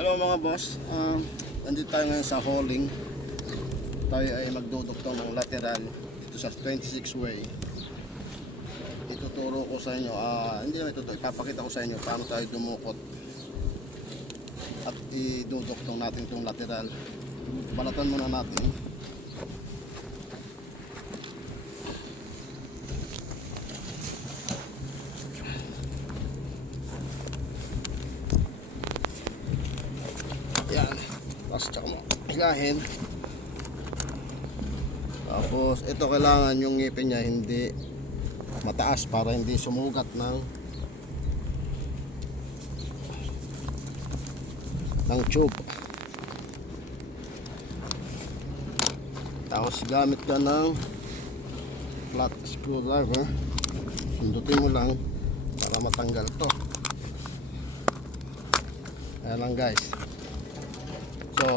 Hello mga boss, nandito tayo ngayon sa hauling. Tayo ay magduduktong ng lateral dito sa 26 way. Ituturo ko sa inyo, hindi naman ituturo, ipapakita ko sa inyo paano tayo dumukot at iduduktong natin itong lateral. Balatan muna natin. Yan, tapos tsaka mo hilahin. Tapos ito kailangan yung ngipin niya hindi mataas para hindi sumugat ng tube. Tapos gamit ka ng flat screwdriver, sundutin mo lang para matanggal to. Ayan lang guys. So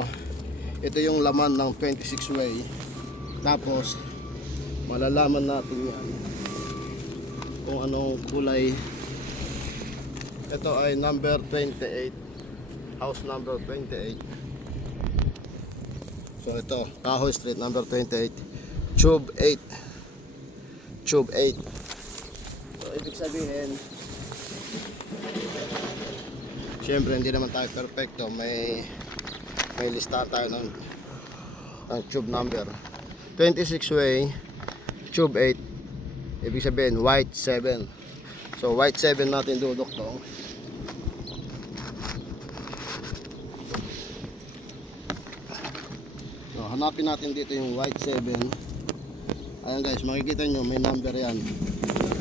ito yung laman ng 26 way. Tapos malalaman natin yan kung anong kulay. Ito ay number 28, house number 28. So ito, Kahoy Street number 28, tube 8. Tube 8. So ibig sabihin, syempre hindi naman tayo perfecto, may listahan tayo ng tube number 26 way, tube 8. Ibig sabihin white 7. So white 7 natin duduktong. So hanapin natin dito yung white 7. Ayan guys, makikita nyo may number yan,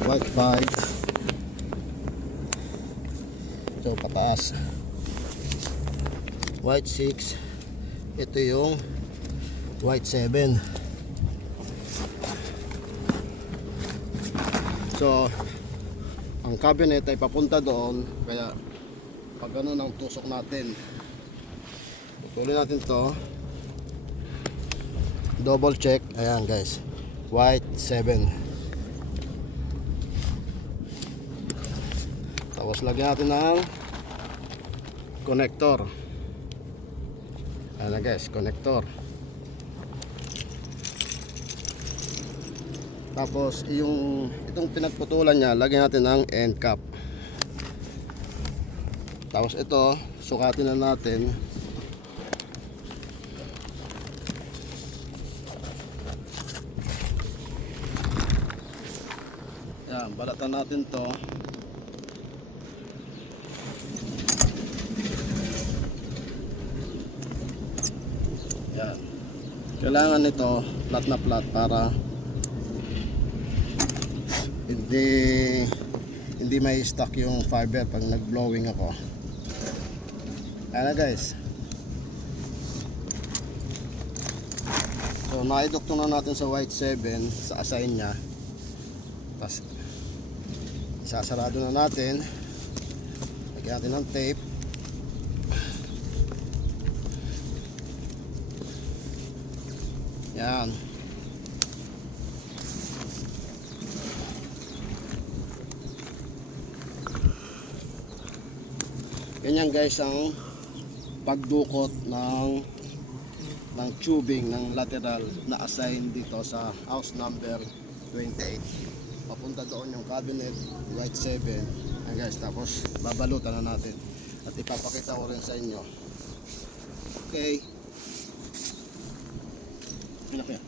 white 5. So pataas white 6. Ito yung white 7. So ang cabinet ay papunta doon, kaya pag ganun ang tusok natin, tuloy natin to, double check. Ayan guys, white 7. Tapos lagyan natin ng connector. Ayan na guys, connector. Tapos itong pinagputulan niya, lagyan natin ng end cap. Tapos ito, sukatin na natin. Yan, balatan natin to. Yan. Kailangan ito flat na flat para hindi may stuck yung fiber pag nag-blowing ako. Ayan na guys. So naiduktong na natin sa white 7 sa assign nya. Tapos sasarado na natin. Lagyan natin ng tape. Yan. Ganyan guys ang pagdukot ng tubing ng lateral na assign dito sa house number 28. Papunta doon yung cabinet, white 7. Ayan guys, tapos babalutan na natin at ipapakita ko rin sa inyo. Okay. Pinakya.